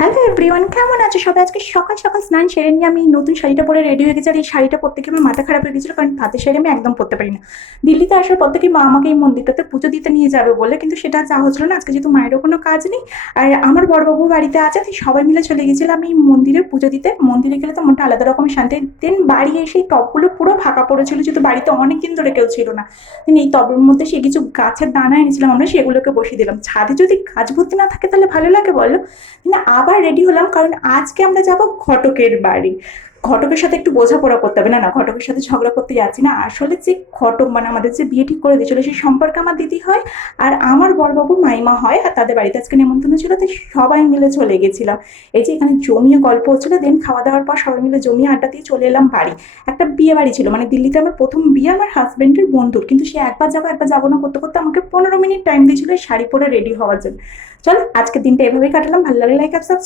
Hello everyone, কেমন আছো সবাই? আজকে সকাল সকাল স্নান সেরে নিয়ে আমি নতুন শাড়িটা পরে রেডি হয়ে গেছি। আর এই শাড়িটা পরতে গিয়ে আমার মাথা খারাপ হয়ে গেছিলো, কারণ তাঁতের শাড়ি আমি একদম পরতে পারি না। দিল্লিতে আসার পর থেকে মা আমাকে এই মন্দিরটাতে পুজো দিতে নিয়ে যাবে বলে, কিন্তু সেটা যাওয়া হচ্ছিল না। আজকে যেহেতু মায়েরও কোনো কাজ নেই আর আমার বড়বাবু বাড়িতে আছে, তাই সবাই মিলে চলে গেছিলাম এই মন্দিরে পুজো দিতে। মন্দিরে গেলে তো মনটা আলাদা রকমের শান্তি। দেন বাড়ি এসে এই টবগুলো পুরো ফাঁকা পড়েছিল, যেহেতু বাড়িতে অনেকদিন ধরে কেউ ছিল না। দেন এই টবের মধ্যে সে কিছু গাছের দানা এনেছিলাম, আমরা সেগুলোকে বসিয়ে দিলাম। ছাদে যদি গাছ ভর্তি না থাকে তাহলে ভালো লাগে বলো? না, আবার রেডি হলাম, কারণ আজকে আমরা যাব ঘটকের বাড়ি। ঘটকের সাথে একটু বোঝাপড়া করতে হবে। না না, ঘটকের সাথে ঝগড়া করতে যাচ্ছি না। আসলে যে ঘটক মানে আমাদের যে বিয়ে ঠিক করে দিয়েছিল, সেই সম্পর্কে আমার দিদি হয় আর আমার বড়বাবুর মাইমা হয়। আর তাদের বাড়িতে আজকে নেমন্তন্ন ছিল, তাই সবাই মিলে চলে গেছিলাম। এই যে এখানে জমিয়ে গল্প হচ্ছিল, দেন খাওয়া দাওয়ার পর সবাই মিলে জমিয়ে আড্ডা দিয়ে চলে এলাম বাড়ি। একটা বিয়ে বাড়ি ছিল, মানে দিল্লিতে আমার প্রথম বিয়ে আমার হাজবেন্ডের বন্ধুর, কিন্তু সে একবার যাবো না করতে করতে আমাকে 15 মিনিট টাইম দিয়েছিল এই শাড়ি পরে রেডি হওয়ার জন্য। চলো, আজকের দিনটা এভাবেই কাটালাম। ভালো লাগলে লাইক আর সাবস্ক্রাইব।